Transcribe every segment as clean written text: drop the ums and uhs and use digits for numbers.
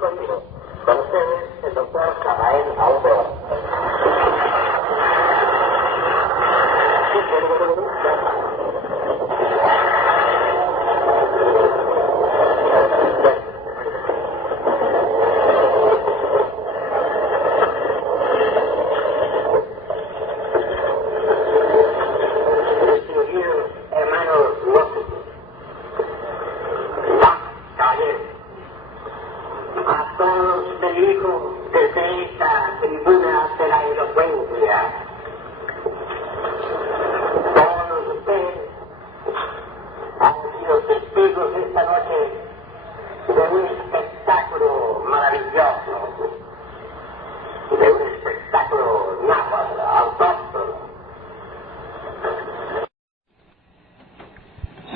conmigo. Con ustedes, el doctor Rafael Aumberto.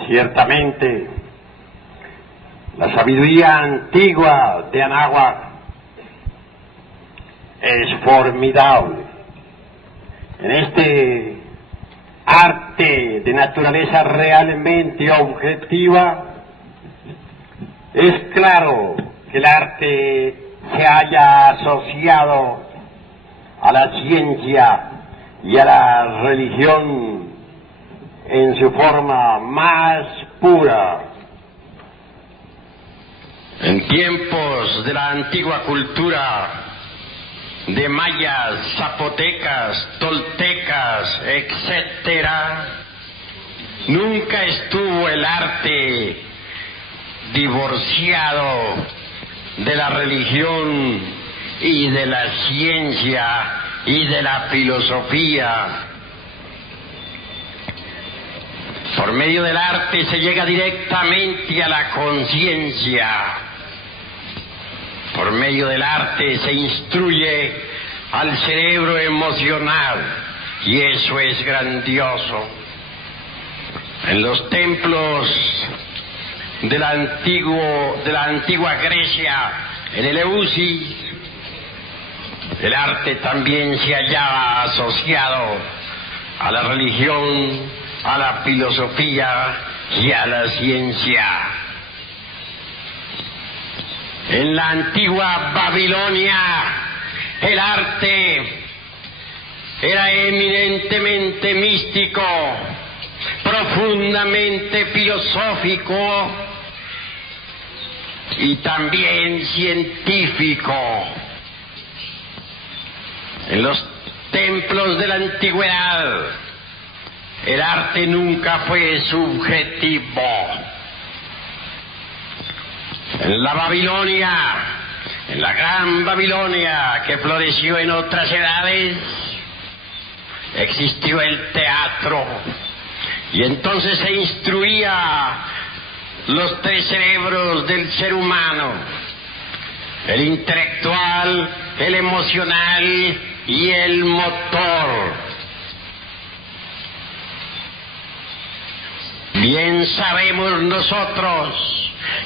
Ciertamente, la sabiduría antigua de Anáhuac es formidable. En este arte de naturaleza realmente objetiva, es claro que el arte se haya asociado a la ciencia y a la religión en su forma más pura. En tiempos de la antigua cultura de mayas, zapotecas, toltecas, etcétera, nunca estuvo el arte divorciado de la religión y de la ciencia y de la filosofía. Por medio del arte se llega directamente a la conciencia. Por medio del arte se instruye al cerebro emocional, y eso es grandioso. En los templos de la antigua Grecia, en el Eleusis, el arte también se hallaba asociado a la religión, a la filosofía y a la ciencia. En la antigua Babilonia, el arte era eminentemente místico, profundamente filosófico y también científico. En los templos de la antigüedad, el arte nunca fue subjetivo. En la Babilonia, en la gran Babilonia que floreció en otras edades, existió el teatro, y entonces se instruía los tres cerebros del ser humano: el intelectual, el emocional y el motor. Bien sabemos nosotros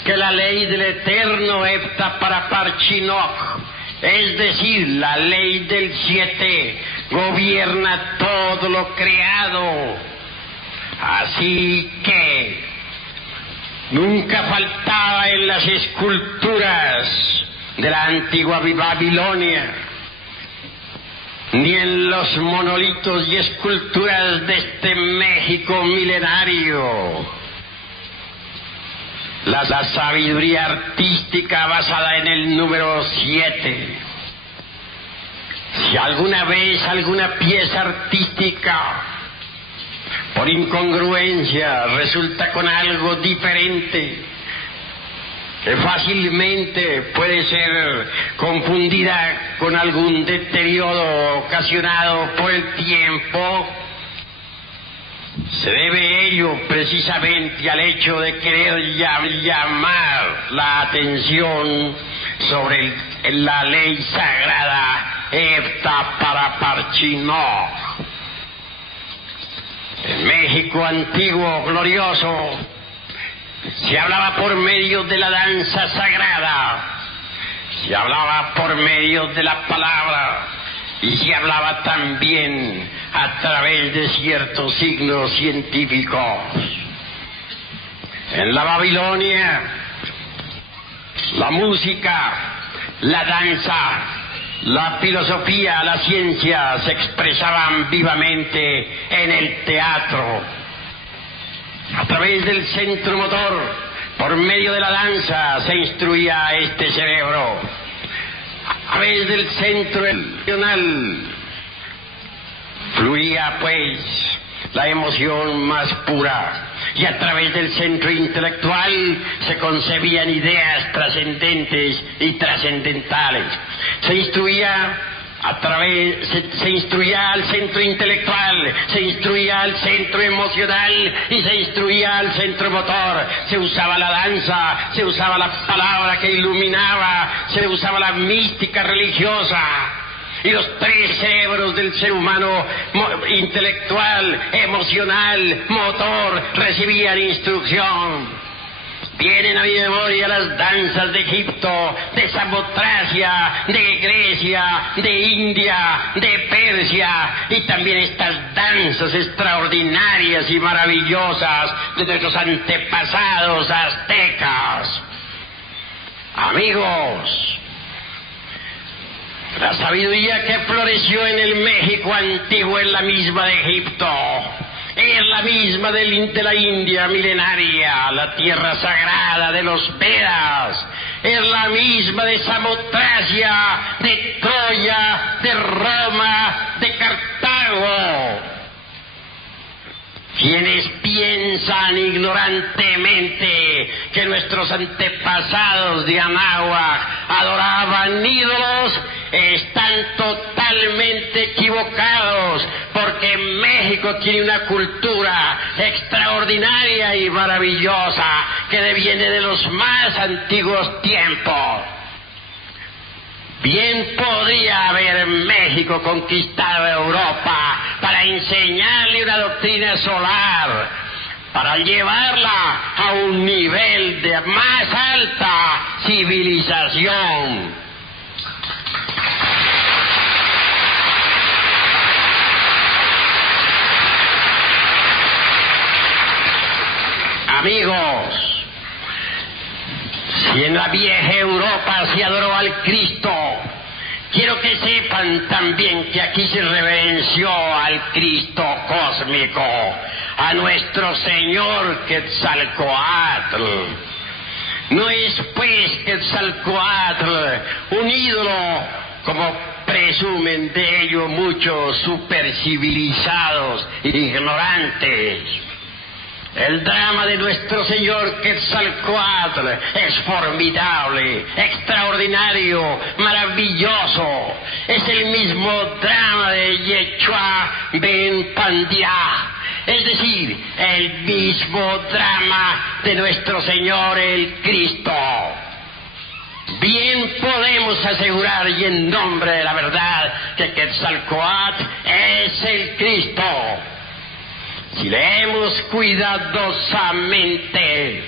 que la ley del eterno Hepta para Parchinoc, es decir, la ley del 7, gobierna todo lo creado. Así que nunca faltaba en las esculturas de la antigua Babilonia, ni en los monolitos y esculturas de este México milenario, la sabiduría artística basada en el número 7. Si alguna vez alguna pieza artística, por incongruencia, resulta con algo diferente, que fácilmente puede ser confundida con algún deterioro ocasionado por el tiempo, se debe ello precisamente al hecho de querer llamar la atención sobre la ley sagrada Hepta para Parchinoc. En México antiguo glorioso se hablaba por medio de la danza sagrada, se hablaba por medio de la palabra, y se hablaba también a través de ciertos signos científicos. En la Babilonia, la música La danza, la filosofía, la ciencia se expresaban vivamente en el teatro. A través del centro motor, por medio de la danza, se instruía este cerebro. A través del centro emocional fluía, pues, la emoción más pura. Y a través del centro intelectual se concebían ideas trascendentes y trascendentales. Se instruía al centro intelectual, se instruía al centro emocional y se instruía al centro motor. Se usaba la danza, se usaba la palabra que iluminaba, se usaba la mística religiosa. Y los tres cerebros del ser humano, intelectual, emocional, motor, recibían instrucción. Vienen a mi memoria las danzas de Egipto, de Samotracia, de Grecia, de India, de Persia, y también estas danzas extraordinarias y maravillosas de nuestros antepasados aztecas. Amigos, la sabiduría que floreció en el México antiguo es la misma de Egipto, es la misma de la India milenaria, la tierra sagrada de los Vedas, es la misma de Samotracia, de Troya, de Roma, de Cartago. Quienes piensan ignorantemente que nuestros antepasados de Anáhuac adoraban ídolos están totalmente equivocados, porque México tiene una cultura extraordinaria y maravillosa que deviene de los más antiguos tiempos. Bien podría haber México conquistado Europa para enseñarle una doctrina solar, para llevarla a un nivel de más alta civilización. Amigos, si en la vieja Europa se adoró al Cristo, quiero que sepan también que aquí se reverenció al Cristo cósmico, a nuestro Señor Quetzalcóatl. No es pues Quetzalcóatl un ídolo, como presumen de ello muchos supercivilizados e ignorantes. El drama de nuestro Señor Quetzalcóatl es formidable, extraordinario, maravilloso. Es el mismo drama de Yeshua Ben Pandiá, es decir, el mismo drama de nuestro Señor el Cristo. Bien podemos asegurar, y en nombre de la verdad, que Quetzalcóatl es el Cristo. Si leemos cuidadosamente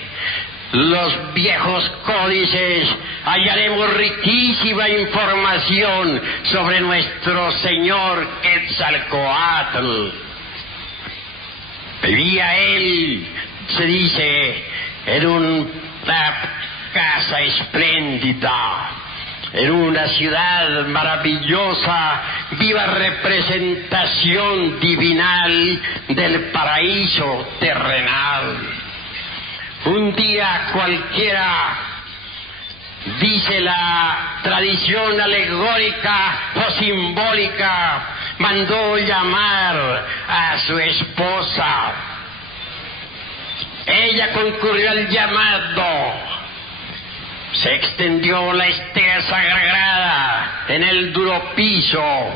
los viejos códices, hallaremos riquísima información sobre nuestro Señor Quetzalcóatl. Vivía él, se dice, en una casa espléndida, en una ciudad maravillosa, viva representación divinal del paraíso terrenal. Un día cualquiera, dice la tradición alegórica o simbólica, mandó llamar a su esposa. Ella concurrió al llamado. Se extendió la estera sagrada en el duro piso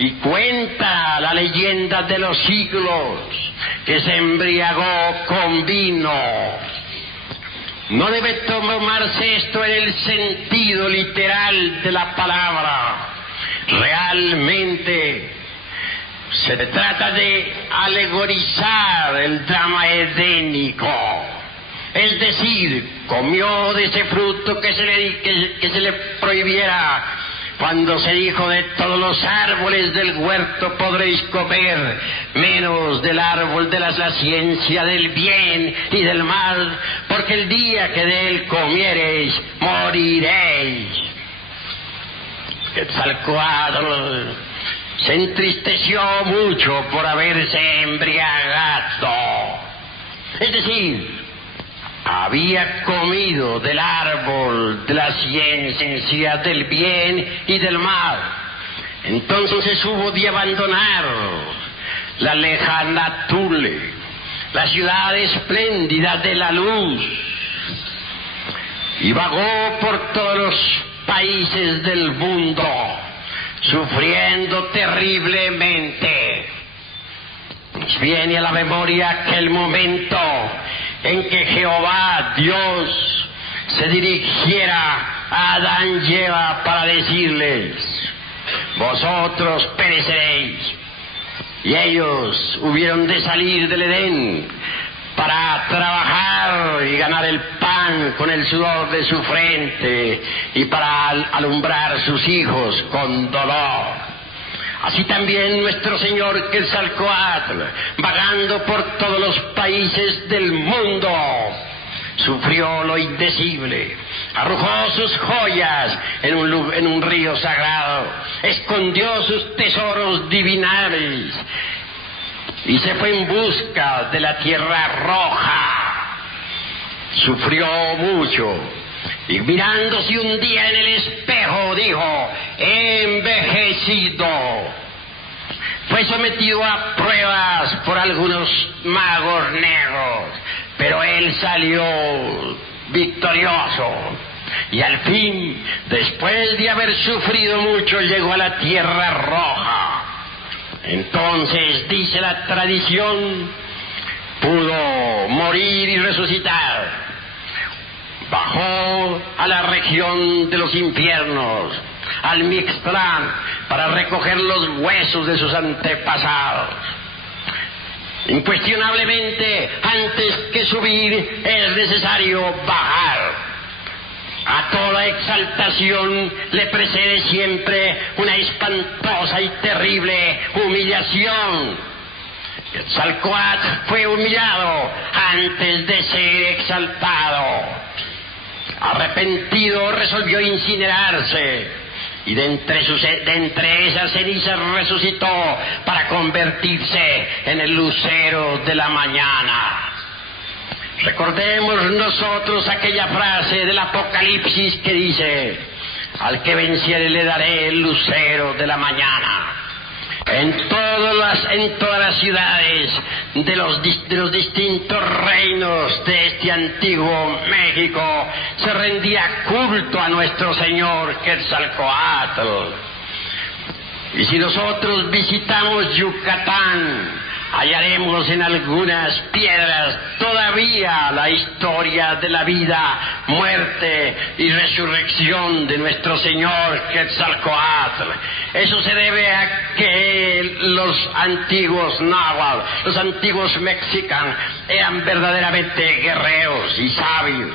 y cuenta la leyenda de los siglos que se embriagó con vino. No debe tomarse esto en el sentido literal de la palabra. Realmente se trata de alegorizar el drama edénico. Es decir, comió de ese fruto que se le prohibiera, cuando se dijo: de todos los árboles del huerto podréis comer, menos del árbol de la ciencia del bien y del mal, porque el día que de él comiereis, moriréis. Quetzalcóatl se entristeció mucho por haberse embriagado. Es decir, había comido del árbol de la ciencia del bien y del mal. Entonces hubo de abandonar la lejana Tule, la ciudad espléndida de la luz, y vagó por todos los países del mundo, sufriendo terriblemente. Nos viene a la memoria aquel momento en que Jehová Dios se dirigiera a Adán y Eva para decirles: vosotros pereceréis. Y ellos hubieron de salir del Edén para trabajar y ganar el pan con el sudor de su frente y para alumbrar sus hijos con dolor. Así también nuestro Señor Quetzalcóatl, vagando por todos los países del mundo, sufrió lo indecible, arrojó sus joyas en un río sagrado, escondió sus tesoros divinales y se fue en busca de la tierra roja. Sufrió mucho y mirándose un día en el espejo dijo: he envejecido. Fue sometido a pruebas por algunos magos negros, pero él salió victorioso. Y al fin, después de haber sufrido mucho, llegó a la tierra roja. Entonces, dice la tradición, pudo morir y resucitar. Bajó a la región de los infiernos, al Mixtlán, para recoger los huesos de sus antepasados. Incuestionablemente, antes que subir, es necesario bajar. A toda exaltación le precede siempre una espantosa y terrible humillación. Quetzalcóatl fue humillado antes de ser exaltado. Arrepentido, resolvió incinerarse, y de entre esas cenizas resucitó para convertirse en el lucero de la mañana. Recordemos nosotros aquella frase del Apocalipsis que dice: al que venciere le daré el lucero de la mañana. En todas las ciudades de los distintos reinos de este antiguo México se rendía culto a nuestro Señor Quetzalcóatl. Y si nosotros visitamos Yucatán, hallaremos en algunas piedras todavía la historia de la vida, muerte y resurrección de nuestro Señor Quetzalcóatl. Eso se debe a que los antiguos náhuatl, los antiguos mexicanos, eran verdaderamente guerreros y sabios.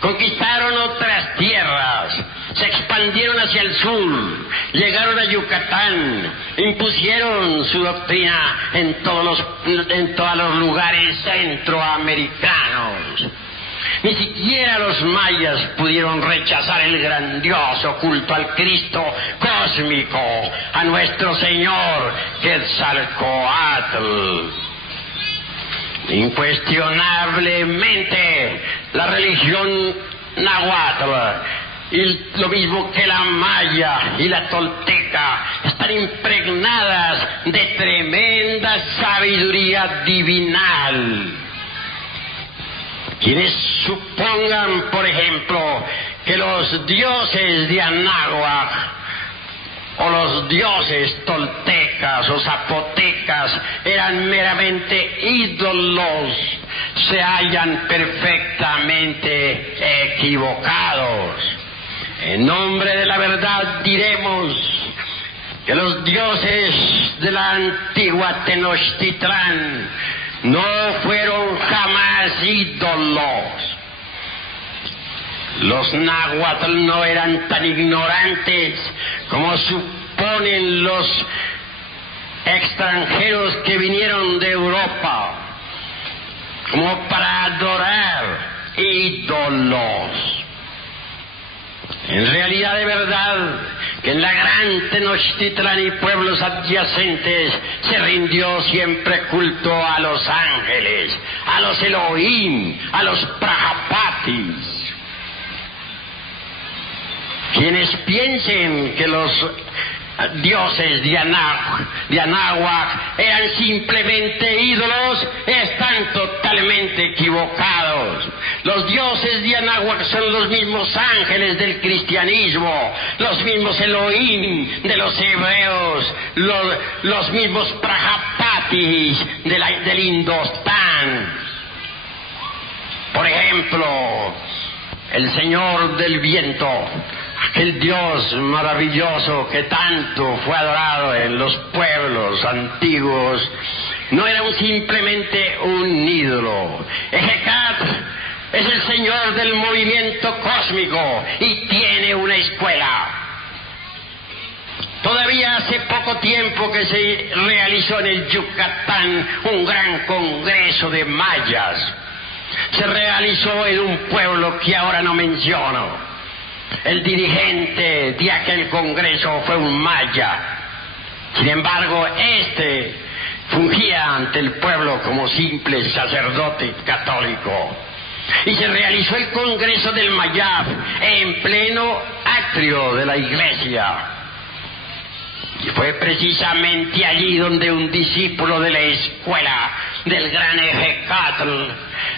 Conquistaron otras tierras, se expandieron hacia el sur, llegaron a Yucatán, impusieron su doctrina en todos los lugares centroamericanos. Ni siquiera los mayas pudieron rechazar el grandioso culto al Cristo cósmico, a nuestro Señor Quetzalcóatl. Incuestionablemente, la religión náhuatl, y lo mismo que la maya y la tolteca, están impregnadas de tremenda sabiduría divinal. Quienes supongan, por ejemplo, que los dioses de Anáhuac o los dioses toltecas o zapotecas eran meramente ídolos, se hallan perfectamente equivocados. En nombre de la verdad diremos que los dioses de la antigua Tenochtitlán no fueron jamás ídolos. Los náhuatl no eran tan ignorantes como suponen los extranjeros que vinieron de Europa, como para adorar ídolos. En realidad, de verdad, que en la gran Tenochtitlán y pueblos adyacentes se rindió siempre culto a los ángeles, a los Elohim, a los Prajapatis. Quienes piensen que los dioses de Anáhuac eran simplemente ídolos están totalmente equivocados. Los dioses de Anáhuac son los mismos ángeles del cristianismo, los mismos Elohim de los hebreos, los mismos Prajapatis del Indostán. Por ejemplo, el Señor del Viento, aquel Dios maravilloso que tanto fue adorado en los pueblos antiguos, no era simplemente un ídolo. Hecate es el Señor del movimiento cósmico y tiene una escuela. Todavía hace poco tiempo que se realizó en el Yucatán un gran congreso de mayas. Se realizó en un pueblo que ahora no menciono. El dirigente de aquel congreso fue un maya. Sin embargo, fungía ante el pueblo como simple sacerdote católico. Y se realizó el congreso del Mayab en pleno atrio de la iglesia. Y fue precisamente allí donde un discípulo de la escuela del gran Ejecatl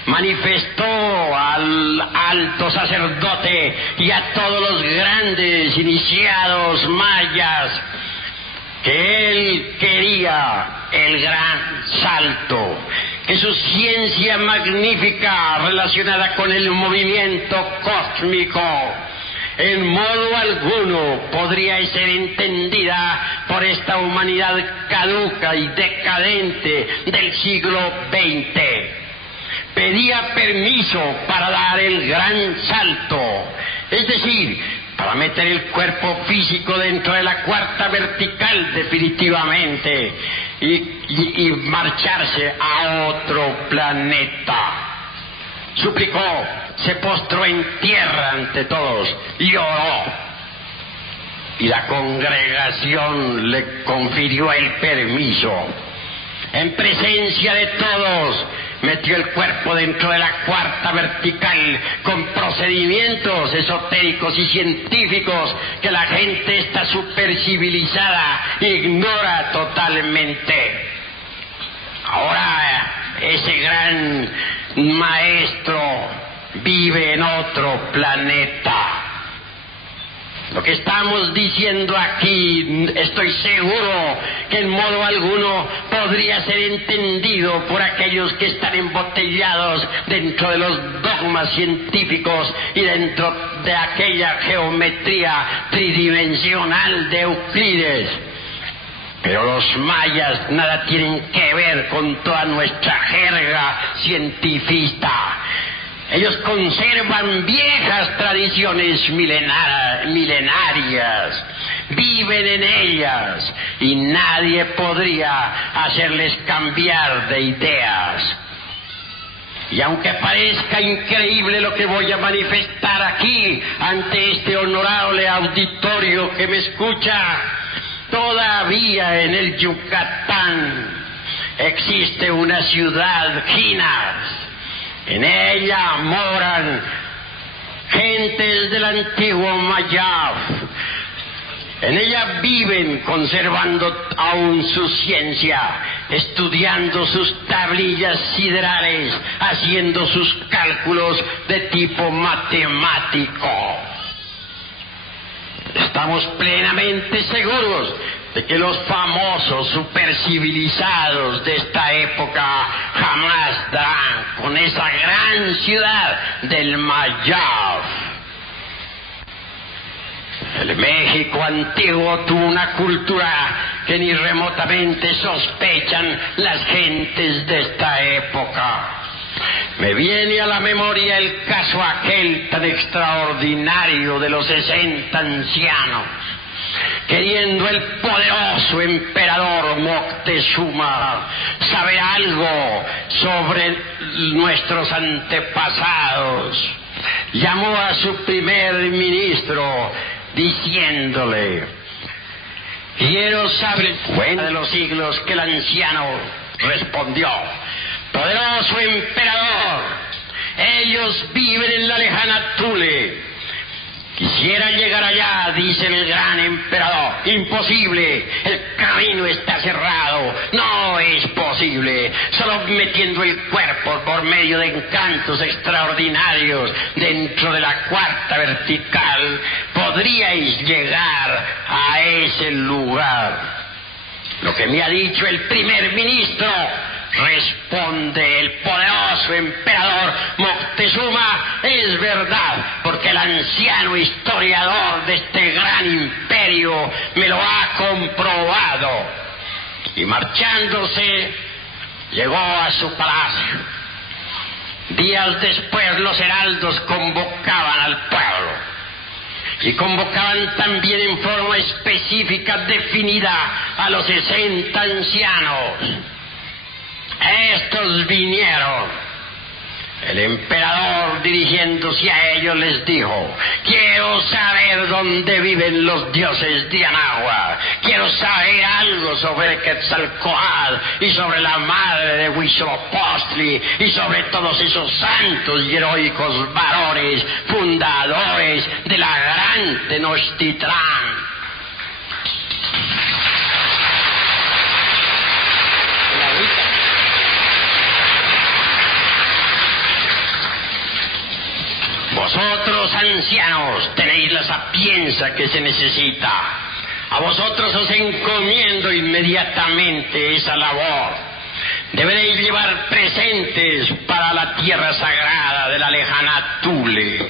manifestó al alto sacerdote y a todos los grandes iniciados mayas que él quería el gran salto, que su ciencia magnífica relacionada con el movimiento cósmico en modo alguno podría ser entendida por esta humanidad caduca y decadente del siglo XX. Pedía permiso para dar el gran salto, es decir, para meter el cuerpo físico dentro de la cuarta vertical definitivamente y marcharse a otro planeta. Suplicó, se postró en tierra ante todos y oró. Y la congregación le confirió el permiso. En presencia de todos, metió el cuerpo dentro de la cuarta vertical con procedimientos esotéricos y científicos que la gente está supercivilizada ignora totalmente. Ahora ese gran maestro vive en otro planeta. Lo que estamos diciendo aquí, estoy seguro que en modo alguno podría ser entendido por aquellos que están embotellados dentro de los dogmas científicos y dentro de aquella geometría tridimensional de Euclides. Pero los mayas nada tienen que ver con toda nuestra jerga cientifista. Ellos conservan viejas tradiciones milenarias, viven en ellas y nadie podría hacerles cambiar de ideas. Y aunque parezca increíble lo que voy a manifestar aquí ante este honorable auditorio que me escucha, todavía en el Yucatán existe una ciudad Ginas. En ella moran gentes del antiguo Mayab. En ella viven conservando aún su ciencia, estudiando sus tablillas siderales, haciendo sus cálculos de tipo matemático. Estamos plenamente seguros de que los famosos supercivilizados de esta época jamás darán con esa gran ciudad del Mayab. El México antiguo tuvo una cultura que ni remotamente sospechan las gentes de esta época. Me viene a la memoria el caso aquel tan extraordinario de los 60 ancianos, queriendo el poderoso emperador Moctezuma saber algo sobre nuestros antepasados. Llamó a su primer ministro diciéndole: quiero saber cuenta de los siglos. Que el anciano respondió: poderoso emperador, ellos viven en la lejana Thule. Quisiera llegar allá, dice el gran emperador. Imposible, el camino está cerrado, no es posible. Solo metiendo el cuerpo por medio de encantos extraordinarios dentro de la cuarta vertical podríais llegar a ese lugar. Lo que me ha dicho el primer ministro, responde el poderoso emperador Moctezuma, es verdad, porque el anciano historiador de este gran imperio me lo ha comprobado. Y marchándose, llegó a su palacio. Días después los heraldos convocaban al pueblo, y convocaban también en forma específica definida a los 60 ancianos. Estos vinieron. El emperador, dirigiéndose a ellos, les dijo: quiero saber dónde viven los dioses de Anáhuac. Quiero saber algo sobre Quetzalcóatl y sobre la madre de Huitzilopochtli y sobre todos esos santos y heroicos varones fundadores de la gran Tenochtitlán. Vosotros, ancianos, tenéis la sapiencia que se necesita. A vosotros os encomiendo inmediatamente esa labor. Deberéis llevar presentes para la tierra sagrada de la lejana Thule.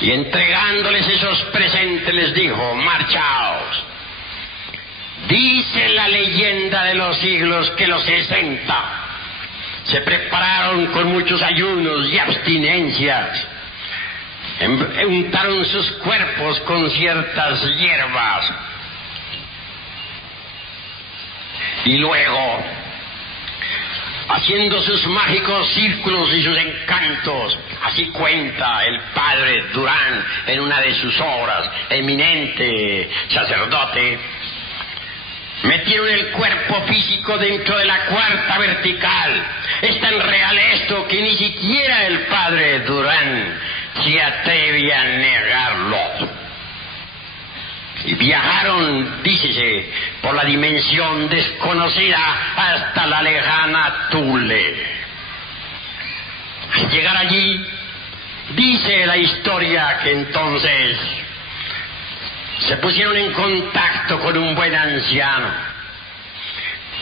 Y entregándoles esos presentes les dijo: marchaos. Dice la leyenda de los siglos que los 60 se prepararon con muchos ayunos y abstinencias, untaron sus cuerpos con ciertas hierbas, y luego, haciendo sus mágicos círculos y sus encantos, así cuenta el padre Durán en una de sus obras, eminente sacerdote, metieron el cuerpo físico dentro de la cuarta vertical. Es tan real esto que ni siquiera el padre Durán se atreve a negarlo. Y viajaron, dícese, por la dimensión desconocida hasta la lejana Thule. Al llegar allí, dice la historia que entonces se pusieron en contacto con un buen anciano.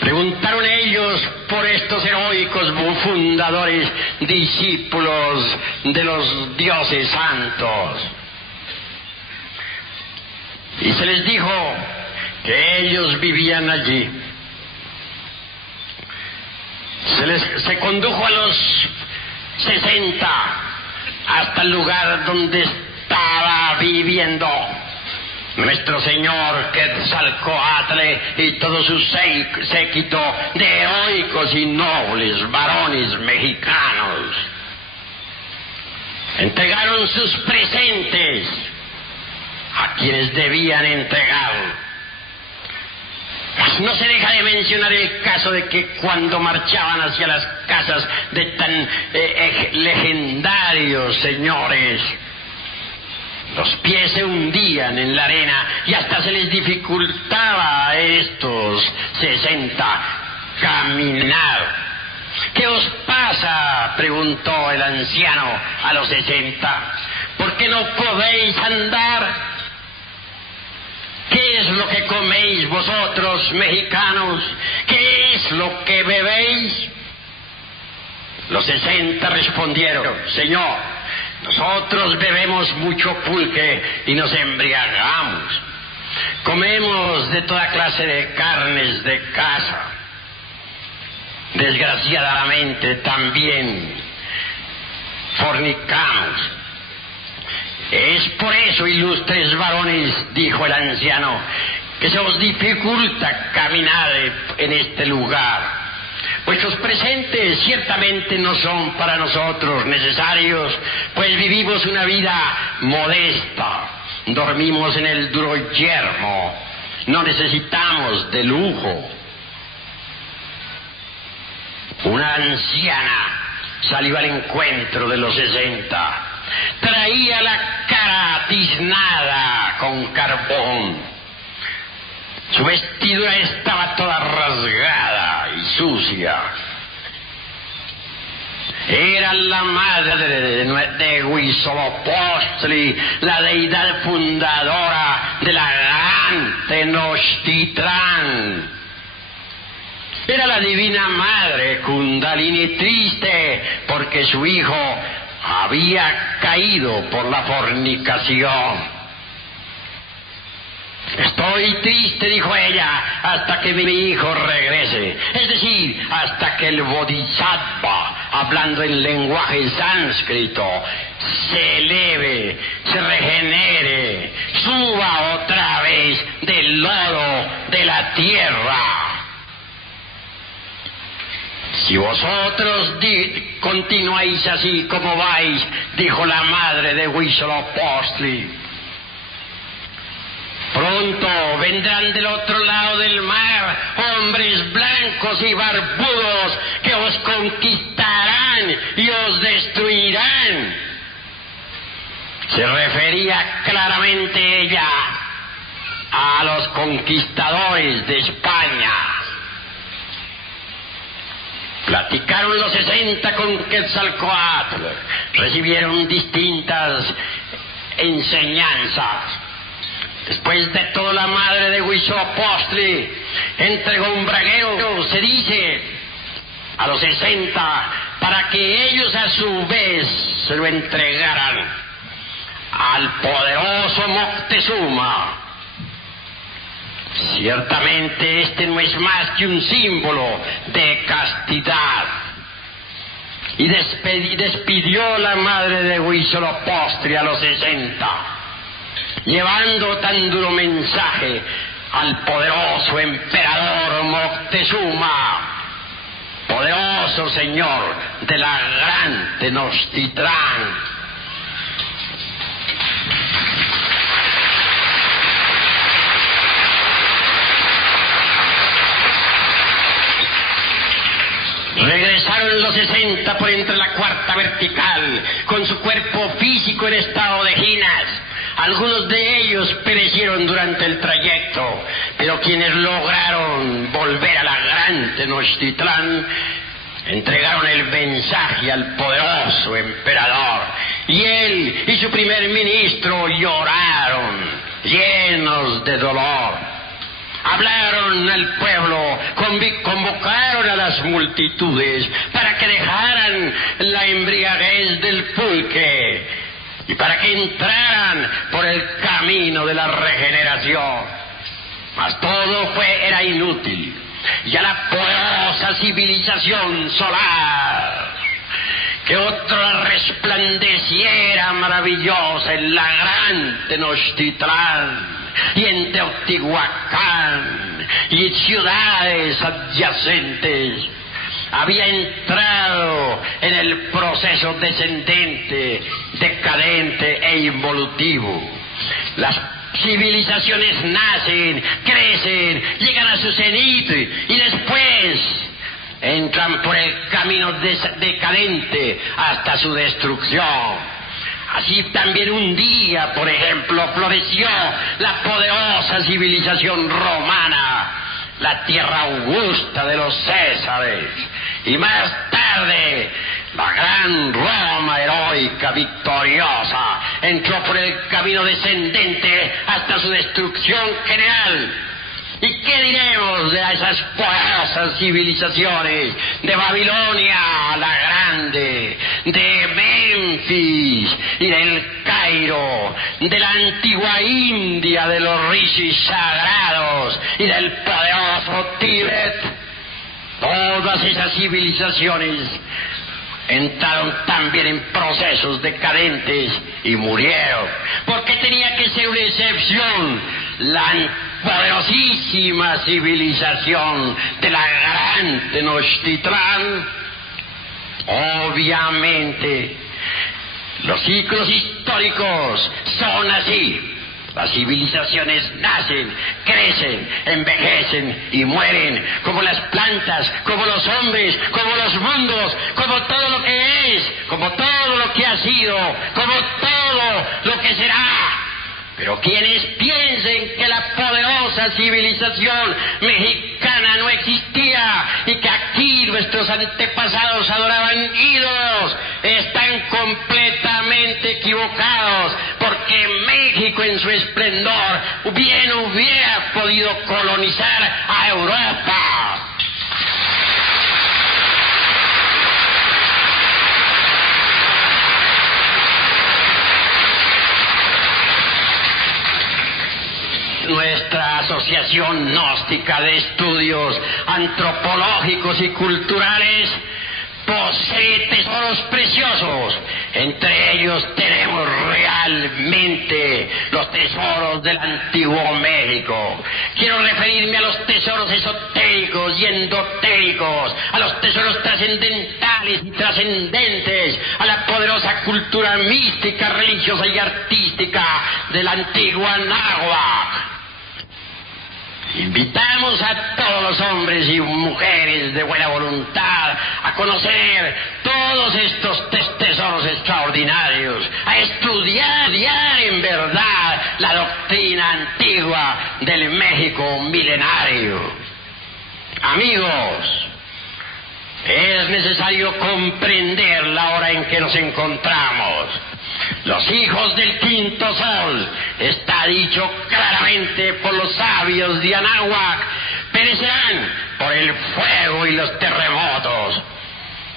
Preguntaron ellos por estos heroicos fundadores, discípulos de los dioses santos. Y se les dijo que ellos vivían allí. Se condujo a los 60 hasta el lugar donde estaba viviendo nuestro señor Quetzalcóatl y todo su séquito de heroicos y nobles varones mexicanos. Entregaron sus presentes a quienes debían entregar. No se deja de mencionar el caso de que cuando marchaban hacia las casas de tan legendarios señores, los pies se hundían en la arena y hasta se les dificultaba a estos 60 caminar. ¿Qué os pasa?, preguntó el anciano a los 60. ¿Por qué no podéis andar? ¿Qué es lo que coméis vosotros, mexicanos? ¿Qué es lo que bebéis? Los 60 respondieron: Señor, nosotros bebemos mucho pulque y nos embriagamos. Comemos de toda clase de carnes de caza. Desgraciadamente también fornicamos. Es por eso, ilustres varones, dijo el anciano, que se os dificulta caminar en este lugar, Vuestros presentes ciertamente no son para nosotros necesarios, pues vivimos una vida modesta, dormimos en el duro yermo, no necesitamos de lujo. Una anciana salió al encuentro de los 60. Traía la cara tiznada con carbón. Su vestidura estaba toda rasgada y sucia. Era la madre de Huitzilopochtli, la deidad fundadora de la gran Tenochtitlán. Era la divina madre Kundalini, triste porque su hijo había caído por la fornicación. Estoy triste, dijo ella, hasta que mi hijo regrese, es decir, hasta que el Bodhisattva, hablando en lenguaje sánscrito, se eleve, se regenere, suba otra vez del lodo de la tierra. Si vosotros continuáis así como vais, dijo la madre de Huitzilopochtli, pronto vendrán del otro lado del mar hombres blancos y barbudos que os conquistarán y os destruirán. Se refería claramente ella a los conquistadores de España. Platicaron los 60 con Quetzalcóatl, recibieron distintas enseñanzas. Después de todo, la madre de Huitzilopochtli entregó un braguero, se dice, a los 60, para que ellos a su vez se lo entregaran al poderoso Moctezuma. Ciertamente este no es más que un símbolo de castidad. Y despidió la madre de Huitzilopochtli a los 60, llevando tan duro mensaje al poderoso emperador Moctezuma, poderoso señor de la gran Tenochtitlán. Regresaron los 60 por entre la cuarta vertical, con su cuerpo físico en estado de ginas. Algunos de ellos perecieron durante el trayecto, pero quienes lograron volver a la gran Tenochtitlán entregaron el mensaje al poderoso emperador, y él y su primer ministro lloraron, llenos de dolor. Hablaron al pueblo, convocaron a las multitudes para que dejaran la embriaguez del pulque y para que entraran por el camino de la regeneración. Mas todo era inútil. Ya la poderosa civilización solar, que otra resplandeciera maravillosa en la gran Tenochtitlán y en Teotihuacán y ciudades adyacentes, había entrado en el proceso descendente, decadente e involutivo. Las civilizaciones nacen, crecen, llegan a su cenit y después entran por el camino decadente hasta su destrucción. Así también un día, por ejemplo, floreció la poderosa civilización romana, la tierra augusta de los Césares, y más tarde la gran Roma heroica, victoriosa, entró por el camino descendente hasta su destrucción general. ¿Y qué diremos de esas poderosas civilizaciones de Babilonia la Grande, de Memphis y del Cairo, de la antigua India, de los rishis sagrados y del poderoso Tíbet? Todas esas civilizaciones entraron también en procesos decadentes y murieron. ¿Por qué tenía que ser una excepción la poderosísima civilización de la gran Tenochtitlán. Obviamente, los ciclos históricos son así. Las civilizaciones nacen, crecen, envejecen y mueren, como las plantas, como los hombres, como los mundos, como todo lo que es, como todo lo que ha sido, como todo lo que será. Pero quienes piensen que la poderosa civilización mexicana no existía y que aquí nuestros antepasados adoraban ídolos, están completamente equivocados, porque México en su esplendor bien hubiera podido colonizar a Europa. Nuestra Asociación Gnóstica de Estudios Antropológicos y Culturales posee tesoros preciosos. Entre ellos tenemos realmente los tesoros del antiguo México. Quiero referirme a los tesoros esotéricos y endotéricos, a los tesoros trascendentales y trascendentes, a la poderosa cultura mística, religiosa y artística de la antigua Náhuatl. Invitamos a todos los hombres y mujeres de buena voluntad a conocer todos estos tesoros extraordinarios, a estudiar en verdad la doctrina antigua del México milenario. Amigos, es necesario comprender la hora en que nos encontramos. Los hijos del quinto sol, está dicho claramente por los sabios de Anáhuac, perecerán por el fuego y los terremotos.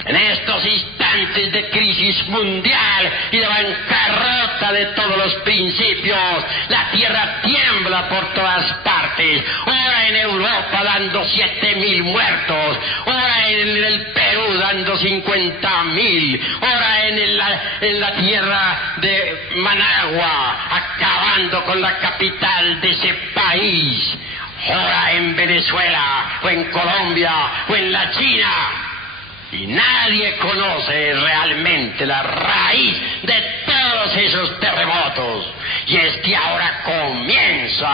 En estos instantes de crisis mundial y de bancarrota de todos los principios, la tierra tiembla por todas partes. Ora en Europa dando 7,000 muertos, ora en el Perú dando 50,000, ora en la tierra de Managua acabando con la capital de ese país, ora en Venezuela o en Colombia o en la China. Y nadie conoce realmente la raíz de todos esos terremotos. Y es que ahora comienza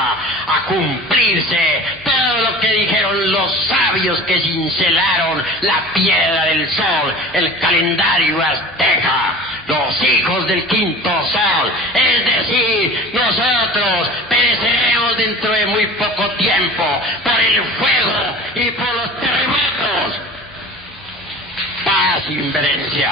a cumplirse todo lo que dijeron los sabios que cincelaron la piedra del sol, el calendario azteca. Los hijos del quinto sol, es decir, nosotros pereceremos dentro de muy poco tiempo por el fuego y por los terremotos. Paz, inverencia.